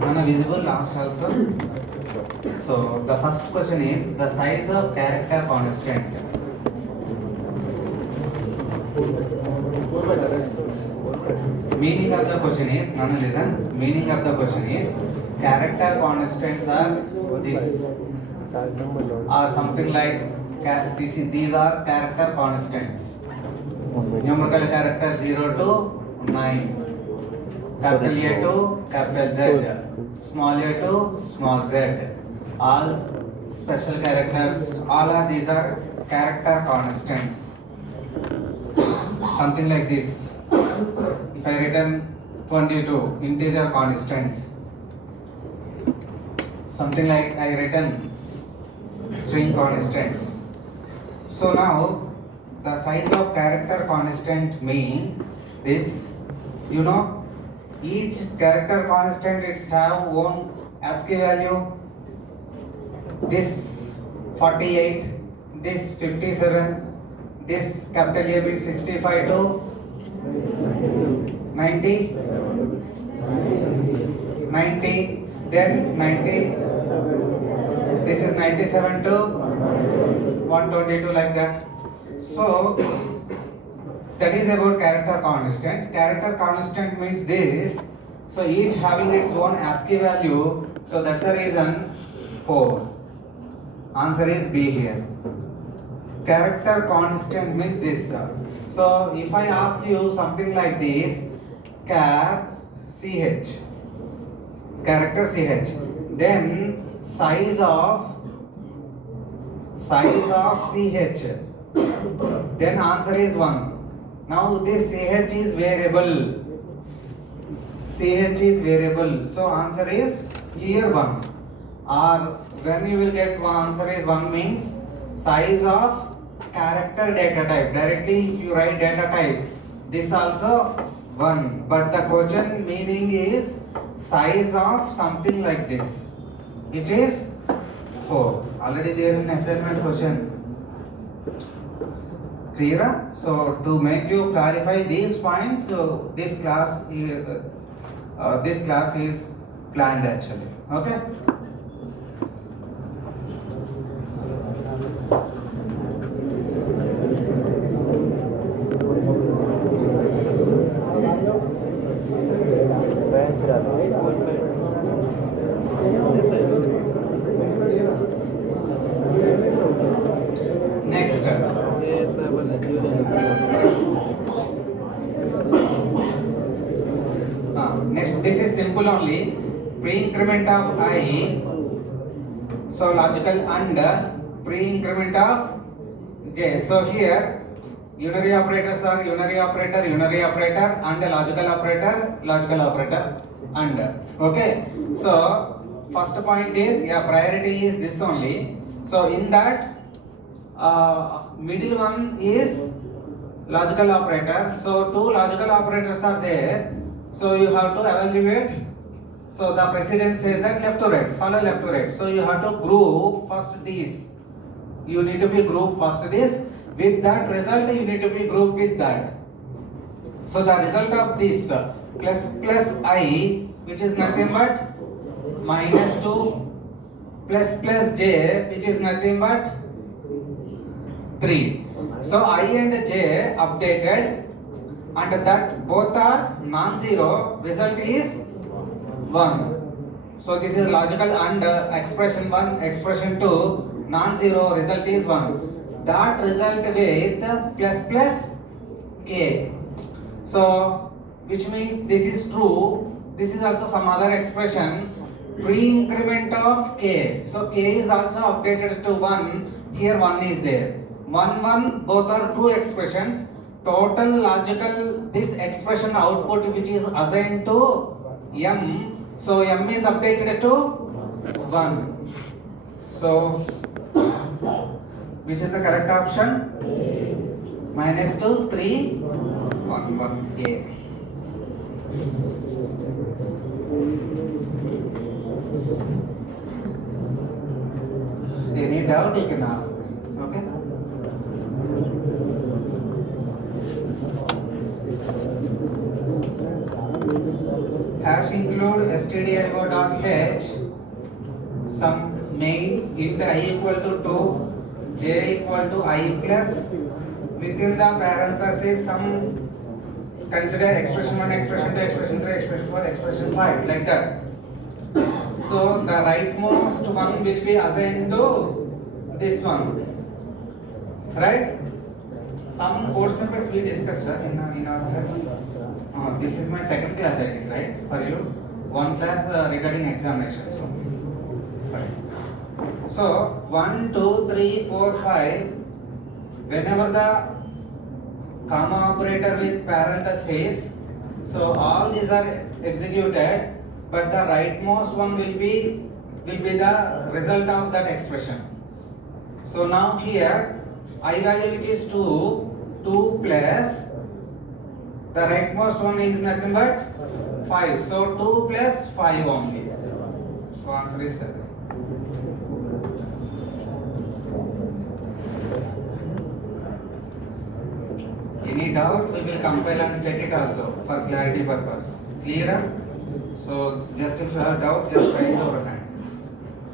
Nana visible last also. So the first question is the size of character constant. Meaning of the question is, Nana listen. Meaning of the question is character constants are this or something like these are character constants. Numerical character 0 to 9. Capital A to capital Z, small a to small z. All special characters, all of these are character constants. Something like this. If I written 22 integer constants, something like I written string constants. So now the size of character constant mean this, you know, each character constant it's have own ASCII value. This 48, this 57, this capital A bit 65 to 90, 90, then 90, this is 97 to 122 like that. So that is about character constant. Character constant means this. So each having its own ASCII value. So that's the reason 4. Answer is B here. Character constant means this. So if I ask you something like this, char ch, character ch, then size of ch, then answer is 1. Now this ch is variable. Ch is variable. So answer is here 1. Or when you will get one answer is 1 means size of character data type. Directly if you write data type, this also 1. But the question meaning is size of something like this, which is 4. Already there in assignment question. Clear? So to make you clarify these points, so this class is planned actually. Okay. Next. Next, this is simple only. Pre-increment of I. So logical and pre-increment of j. So here unary operators are unary operator, and logical operator, and. Okay. So first point is priority is this only. So in that middle one is logical operator. So 2 logical operators are there. So you have to evaluate. So the precedence says that left to right, follow left to right. So you have to group first these. You need to be group first this. With that result, you need to be grouped with that. So the result of this plus I, which is nothing but minus 2 plus j, which is nothing but 3. So I and j updated, and that both are non-zero. Result is 1. So this is logical and expression 1, expression 2, non-zero. Result is 1. That result with plus k. So which means this is true. This is also some other expression. Pre-increment of k. So k is also updated to 1. Here 1 is there. 1, 1, both are true expressions. Total logical, this expression output which is assigned to m. So m is updated to 1. So which is the correct option? Minus 2, 3, 1, 1, A. Any doubt you can ask me. Okay? Hash include stdio dot h some main int I equal to 2, j equal to I plus within the parenthesis some consider expression 1, expression 2, expression 3, expression 4, expression 5 like that. So the rightmost one will be assigned to this one, right? Some course snippets we discussed in our class. This is my second class, I think, right? For you, one class regarding examinations. Right. So 1, 2, 3, 4, 5. Whenever the comma operator with parentheses, so all these are executed, but the rightmost one will be the result of that expression. So now here I value which is 2 plus the rightmost one is nothing but 5. So 2 plus 5 only. So answer is 7. Any doubt? We will compile and check it also for clarity purpose. Clear? So just if you have doubt, just raise your hand.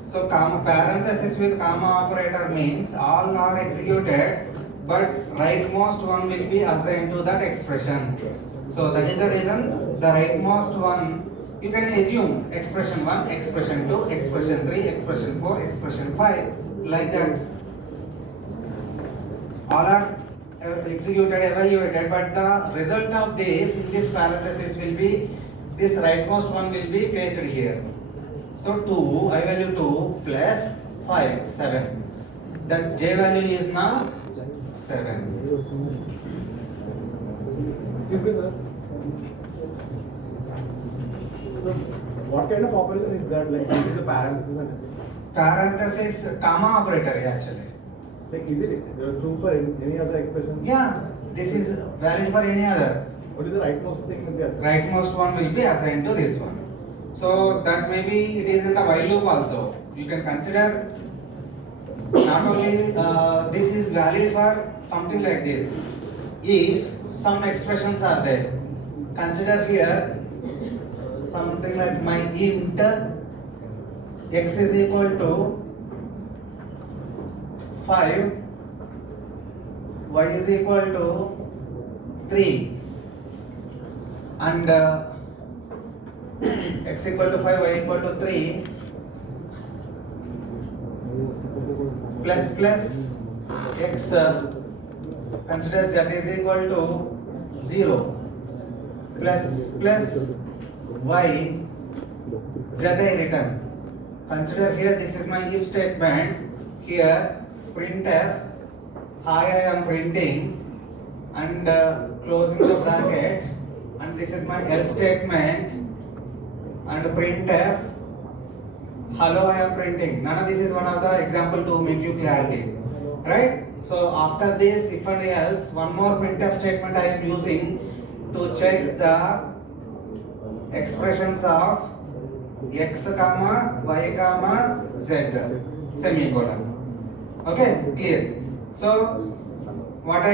So comma parenthesis with comma operator means all are executed, but rightmost one will be assigned to that expression. So that is the reason the rightmost one you can assume expression 1, expression 2, expression 3, expression 4, expression 5 like that. All are executed, evaluated, but the result of this in this parenthesis will be this rightmost one will be placed here. So 2, I value 2 plus 5, 7. That j value is now 7. Excuse me, sir. So, what kind of operation is that? Like, is it a parenthesis? Parenthesis, comma operator actually. Like, is it true for any other expression? Yeah, this is valid for any other. What is the rightmost thing will be assigned? Rightmost one will be assigned to this one. So that maybe it is in the while loop also. You can consider not only this is valid for something like this. If some expressions are there, consider here something like my int x is equal to 5, y is equal to 3, and x equal to 5, y equal to 3, plus x, consider z is equal to 0, plus y, z I return. Consider here this is my if statement. Here printf, hi I am printing, and closing the bracket, and this is my else statement, and printf, hello I am printing. None of this is one of the example to make you clarity, right? So after this if and else, one more printf statement I am using to check the expressions of x comma y comma z semicolon. Okay, clear. So what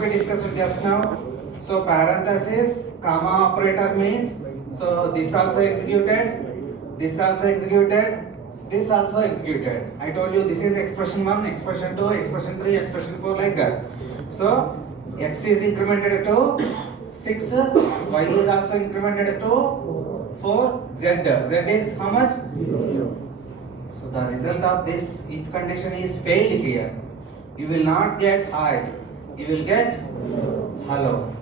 we discussed just now. So parenthesis comma operator means, so this also executed, this also executed, this also executed. I told you this is expression 1, expression 2, expression 3, expression 4 like that. So x is incremented to 6, y is also incremented to 4, z is how much? 0. So the result of this if condition is failed here. You will not get hi, you will get hello.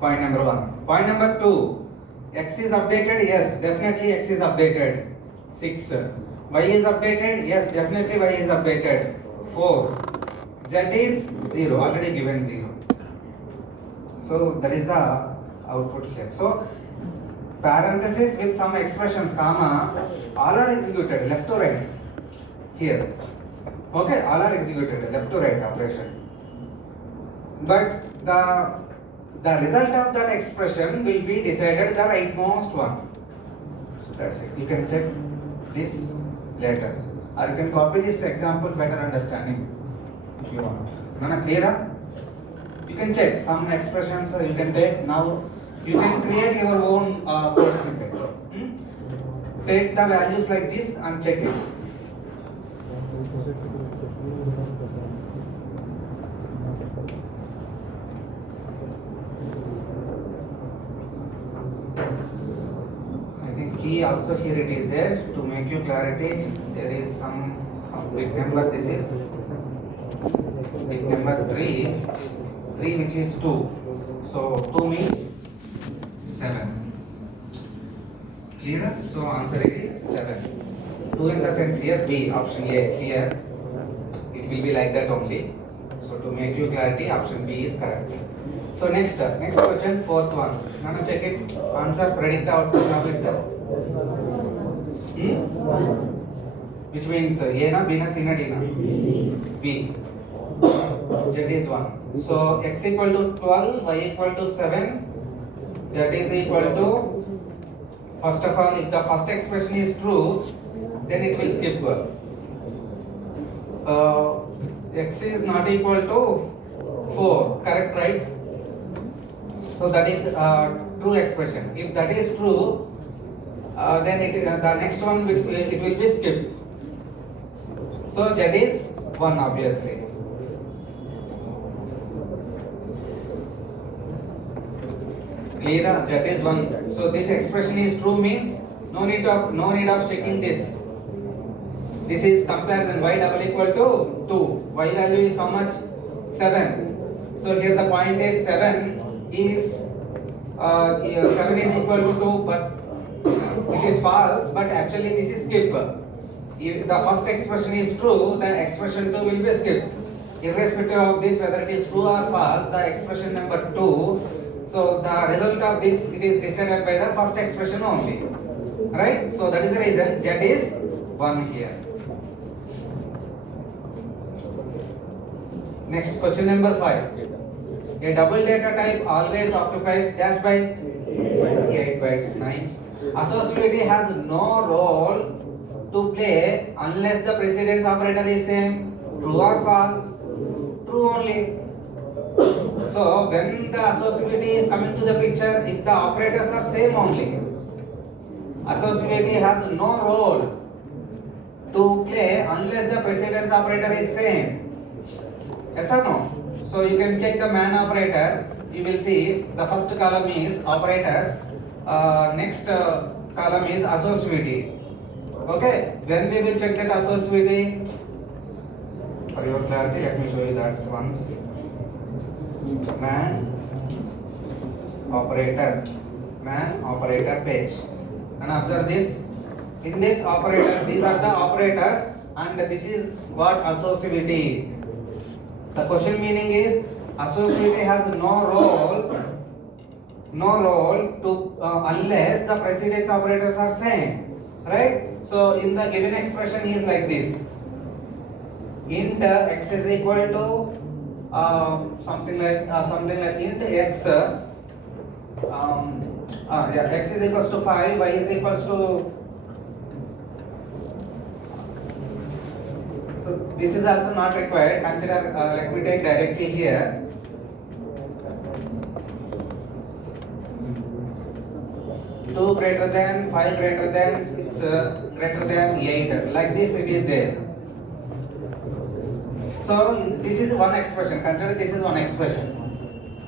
Point number 1. Point number 2. X is updated, yes, definitely x is updated. 6. Y is updated, yes, definitely y is updated. 4. Z is 0, already given 0. So that is the output here. So parenthesis with some expressions, comma, all are executed left to right here. Okay, all are executed left to right operation. But the result of that expression will be decided the rightmost one. So that's it. You can check this later, or you can copy this example better understanding if you want. Nana clear? You can check some expressions you can take now. You can create your own code snippet. Take the values like this and check it. I think key also here it is there to make you clarity. There is some big number. This is big number 3, 3 which is 2. So 2 means 7. Clear? So answer is 7. 2 in the sense here B, option A here. It will be like that only. So to make you clarity, option B is correct. So next question, fourth one. Nana check it. Answer, predict the outcome of itself. Which means A na, B na, C na, D na? B. Z is 1. So x equal to 12, y equal to 7, z is equal to, first of all, if the first expression is true, then it will skip. X is not equal to 4, correct, right? So that is true expression. If that is true, then the next one it will be skipped. So z is 1 obviously. Clear? Z is 1. So this expression is true means no need of checking this. This is comparison y double equal to 2. Y value is how much? 7. So here the point is 7 is 7 is equal to 2, but it is false, but actually this is skip. If the first expression is true, the expression 2 will be skipped. Irrespective of this, whether it is true or false, the expression number 2, so the result of this, it is decided by the first expression only. Right? So that is the reason z is 1 here. Next, question number 5. A double data type always occupies dash byte 8 bytes. Nice. Associativity has no role to play unless the precedence operator is same. True or false? True only. So when the associativity is coming to the picture, if the operators are same only, associativity has no role to play unless the precedence operator is same. Yes or no? So you can check the man operator. You will see the first column is operators. Next column is associativity. Okay. When we will check that associativity, for your clarity, let me show you that once. Man operator page. And observe this. In this operator, these are the operators, and this is what associativity. The question meaning is associativity has no role to unless the precedence operators are same, right? So in the given expression is like this. Int x is equal to something like int x. X is equals to 5, y is equals to. So this is also not required. Consider, let me take directly here. Two greater than, 5 greater than, 6 greater than 8. Like this it is there. So this is one expression. Consider this is one expression.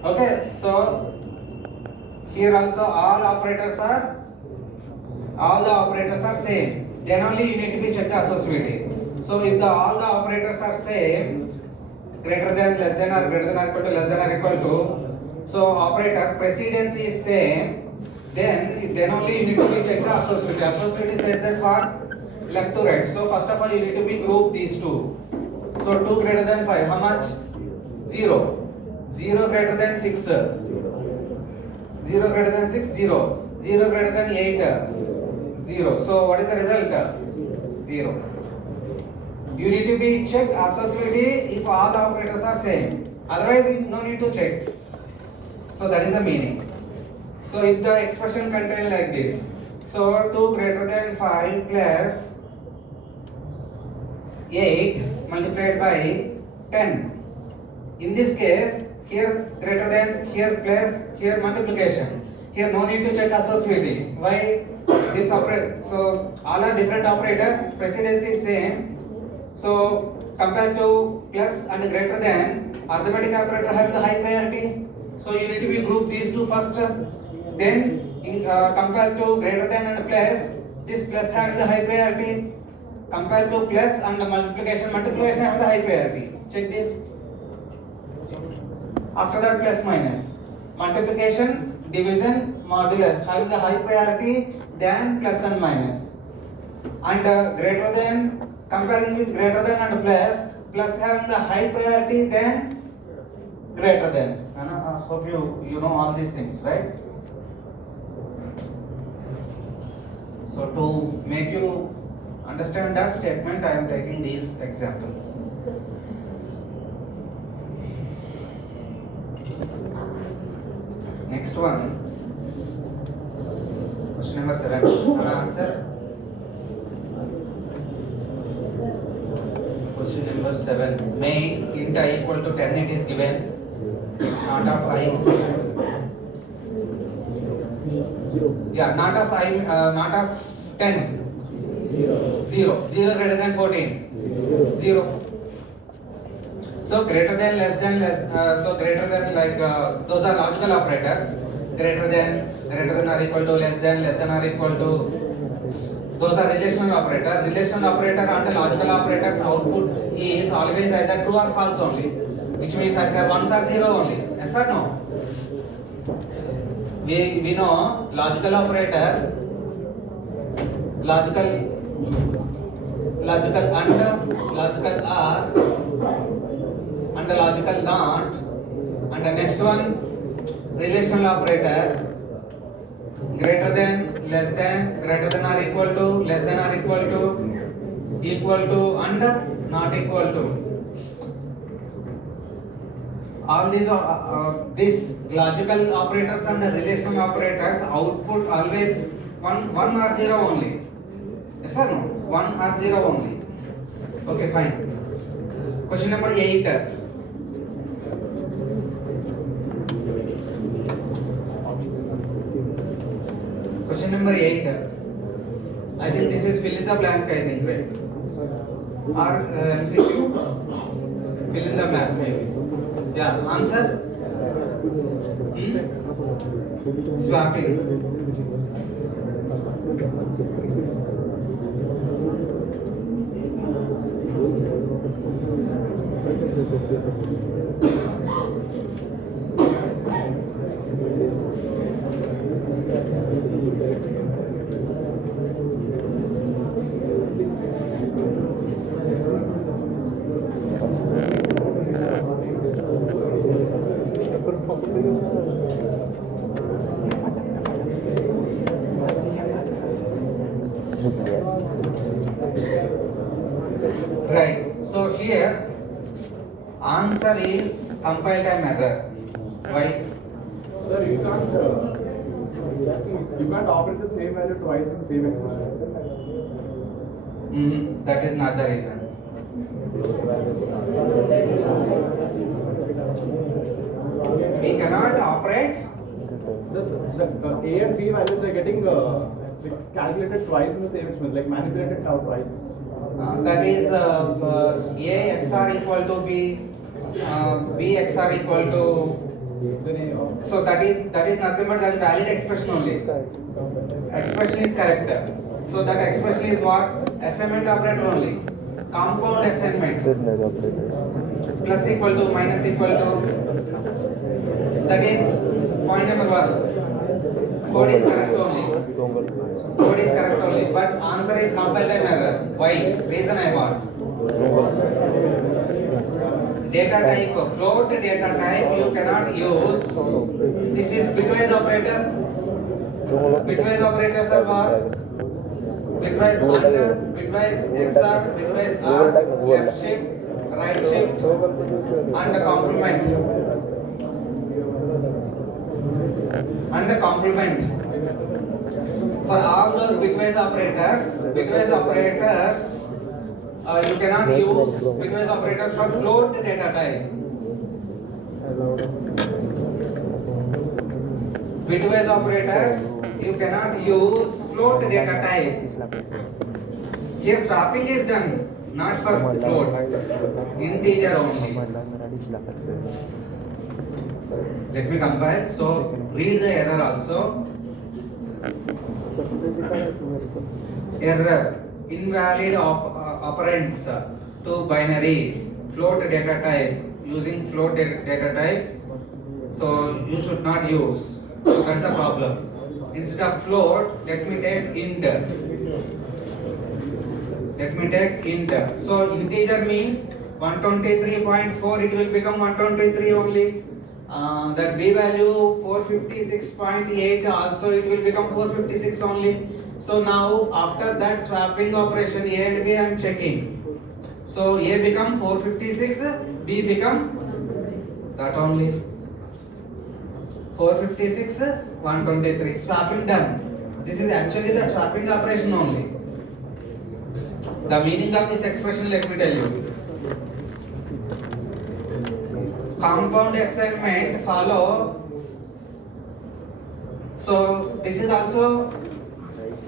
Okay. So here also all the operators are same. Then only you need to be check the associativity. So if all the operators are same, greater than, less than, or greater than or equal to, less than or equal to, so operator precedence is same, then only you need to be check the associativity. Associativity says that what? Left to right. So first of all you need to be group these two. So 2 greater than 5, how much? 0. 0 greater than 6. 0 greater than 6, 0. 0 greater than 8, 0. So what is the result? 0. You need to be check associativity if all the operators are same. Otherwise, no need to check. So that is the meaning. So if the expression contain like this, so 2 greater than 5 plus 8 multiplied by 10. In this case, here greater than, here plus, here multiplication. Here no need to check associativity. Why? This operator, so all are different operators, precedence is same. So compared to plus and greater than, arithmetic operator having the high priority. So you need to be group these two first. Then compared to greater than and plus, this plus having the high priority. Compared to plus and multiplication having the high priority. Check this. After that plus minus. Multiplication, division, modulus having the high priority than plus and minus. And greater than, comparing with greater than and plus having the high priority than greater than. I hope you know all these things, right? So to make you understand that statement, I am taking these examples. Next one, question number 7. Answer. Question number 7. May int I equal to 10 it is given. Not of I. Yeah, not of I. Not of 10. 0. 0 greater than 14. 0. So greater than, less than, so greater than, like those are logical operators. Greater than or equal to, less than or equal to. Those are relational operator. Relational operator and logical operators output is always either true or false only, which means either ones or zero only. Yes or no? We know logical operator, logical and logical or and logical not, and the next one relational operator greater than, less than, greater than or equal to, less than or equal to and not equal to. All these these logical operators and the relational operators output always one or zero only. Yes or no? 1 or 0 only. Okay, fine. Question number 8. Question number 8. I think this is fill in the blank, I think, right? Or MCQ? Fill in the blank, maybe. Yeah, answer? Swapping. Right. So here answer is compile time error. Why? Sir, you can't operate the same value twice in the same expression. That is not the reason. We cannot operate. The A and B values are getting calculated twice in the same expression, like manipulated out twice. That is A XR equal to B, B XR equal to. So that is nothing but that valid expression only. Expression is correct. So that expression is what? Assignment operator only. Compound assignment. Plus equal to, minus equal to. That is point number 1. Code is correct only. Code is correct only. But answer is compile time error. Why? Reason I want. Data type, float data type you cannot use. This is bitwise operator. Bitwise operators are what? Bitwise under, bitwise XR, bitwise R, left shift, right shift, and the complement. And the complement. For all those bitwise operators, you cannot use bitwise operators for float data type. Bitwise operators, you cannot use float data type. Here swapping is done, not for float, integer only. Let me compile. So read the error also. Error, invalid operands to binary float data type, using float data type. So you should not use. So that's the problem. Instead of float, let me take int. Let me take int. So integer means 123.4, it will become 123 only. That b value 456.8, also it will become 456 only. So now after that swapping operation a and b I am checking. So a become 456, b become that only 456, 123. Swapping done. This is actually the swapping operation only. The meaning of this expression, let me tell you. Compound assignment follow. So this is also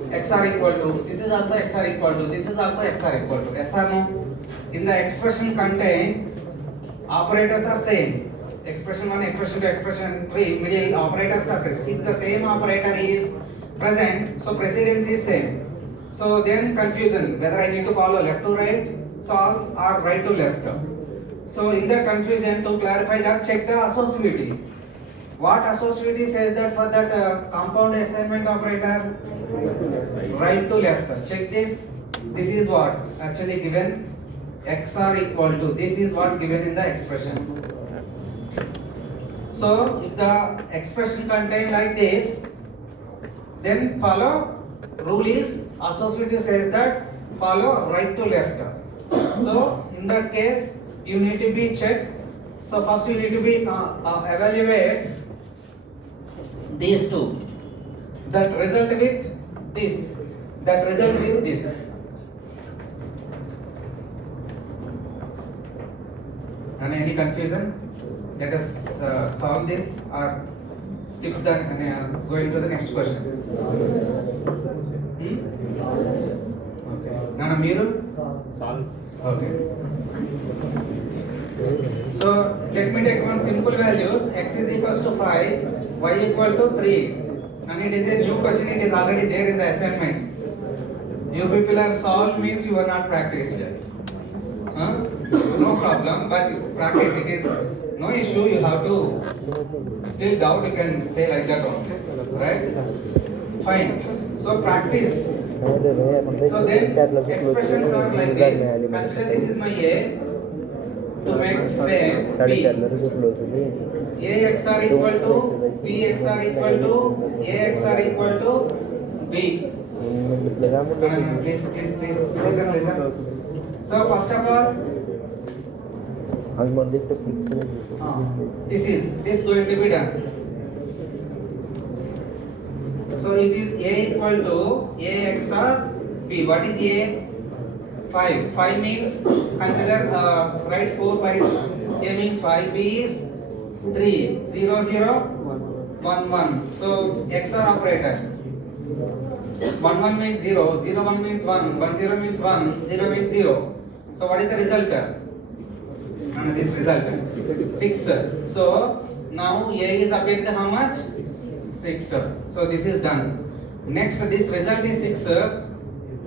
XR equal to, this is also XR equal to, this is also XR equal to. Yes or no? In the expression contain, operators are same. Expression 1, expression 2, expression 3, middle operators are same. If the same operator is present, so precedence is same. So then confusion, whether I need to follow left to right, solve, or right to left. So in the confusion, to clarify that, check the associativity. What associativity says that for that compound assignment operator? Right to left. Check this. This is what actually given, XR equal to, this is what given in the expression. So if the expression contain like this, then follow, rule is associative says that follow right to left. So in that case you need to be check. So first you need to be evaluate these two, that result with this, that result with this. And any confusion? Let us solve this or skip the and go into the next question. Okay. Nana Miru? Solve. Okay. So let me take one simple values. X is equals to 5, y equal to 3. And it is a new question, it is already there in the assignment. You people have solved means you are not practiced yet. Huh? No problem, but practice, it is no issue, you have to still doubt, you can say like that only, right? Fine. So practice. So then expressions are like this. Consider this is my A. To make same B. A XR equal to B XR equal to A XR equal to B. Please, listen. So first of all, this is going to be done. So it is A equal to A XR B. What is A? 5. 5 means consider write 4 bytes. A means 5. B is 3. 0 0 1 1. So XOR operator. 1 1 means 0. 0 1 means 1. 1 0 means 1. 0 means 0. So what is the result? And this result 6. So now A is updated how much? 6. So this is done. Next, this result is 6.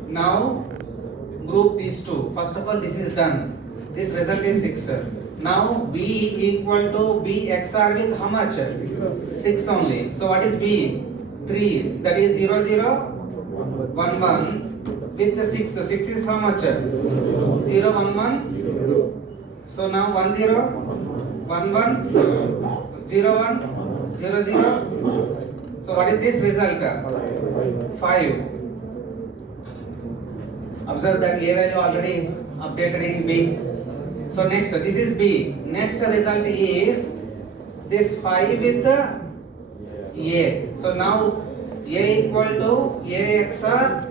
Now group these two. First of all, this is done. This result is 6. Now B equal to B XR with how much? 6 only. So what is B? 3. That is 0 0 1 1 with the 6. 6 is how much? 0 1 1. So now 1 0 1 1 0 1 0 0. So what is this result? 5. Observe that A value already updated in B. So next, this is B. Next result is this 5 with A. So now A equal to A XR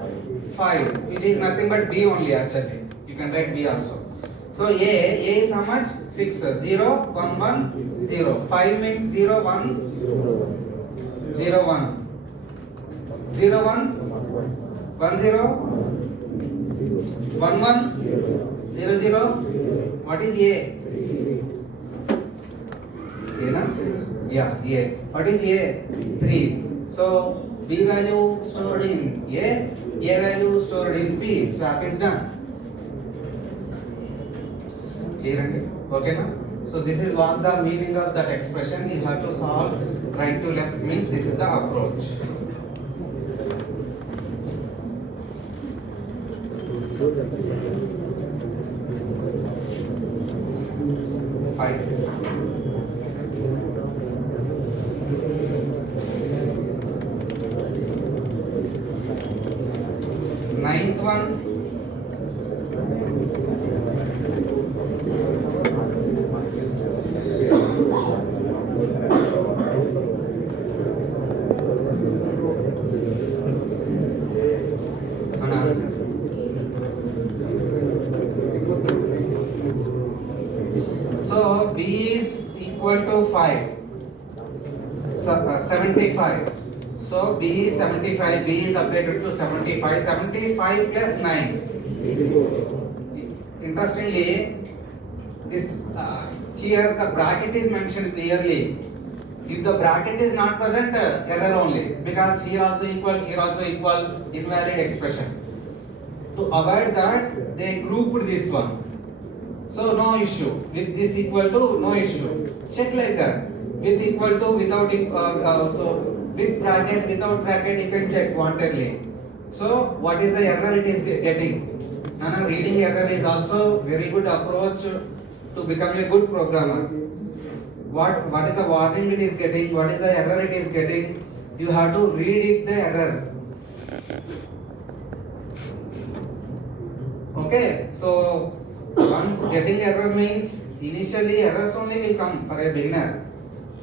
5, which is nothing but B only actually. You can write B also. So A is how much? 6. 0 1 1 0. 5 means 0 1 0 1 0 1 1 0 1 1 0 0. What is A? A na? Yeah, A. What is A? 3. So B value stored in A value stored in B. Swap is done. Clear and okay na? So this is what the meaning of that expression. You have to solve right to left means this is the approach. Fine. Ninth one. An answer. So B is equal to 5. So 75. So B is 75. B is updated to 75. 75 plus 9. Interestingly, this here the bracket is mentioned clearly. If the bracket is not present, error only, because here also equal, invalid expression. To avoid that, they grouped this one. So no issue. With this equal to, no issue. Check like that. With equal to, without, so with bracket, without bracket, you can check wantedly. So what is the error it is getting? Nana, reading error is also very good approach to become a good programmer. What is the warning it is getting? What is the error it is getting? You have to read it the error. Okay, so once getting error means initially errors only will come for a beginner.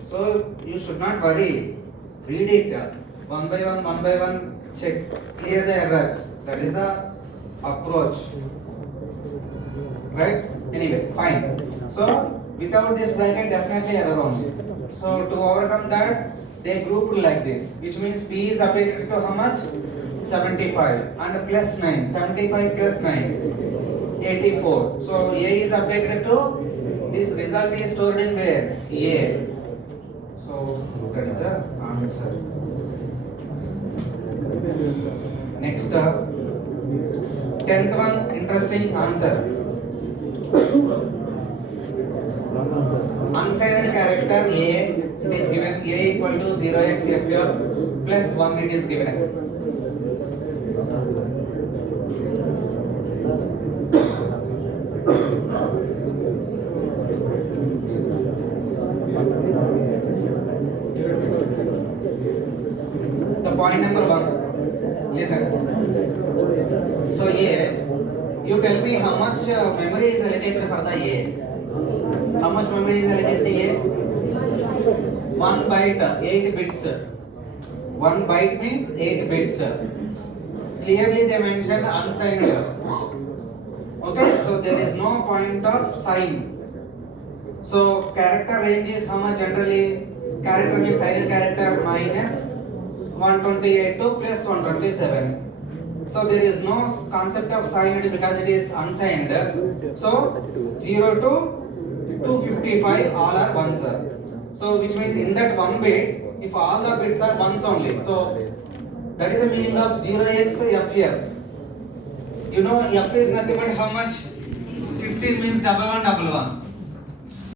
So you should not worry. Read it one by one, check, clear the errors. That is the approach. Right? Anyway, fine. So without this bracket, definitely error only. So to overcome that, they grouped like this, which means P is updated to how much? 75 and plus 9. 75 plus 9, 84. So A is updated to, this result is stored in where? A. So that is the answer. Next up, 10th one, interesting answer. Unsigned character A, it is given A equal to 0x FF plus 1 it is given. The point number 1, listen. So A, you tell me how much memory is allocated for the A. How much memory is allocated to A? 1 byte, 8 bits. 1 byte means 8 bits. Clearly they mentioned unsigned. Okay, so there is no point of sign. So character range is how much generally? Character means silent character minus 128 to plus 127. So there is no concept of signed because it is unsigned. So 0 to 255 all are ones. So which means in that 1 bit, if all the bits are ones only. So that is the meaning of 0x FF. You know F is nothing but how much? 15 means 1111.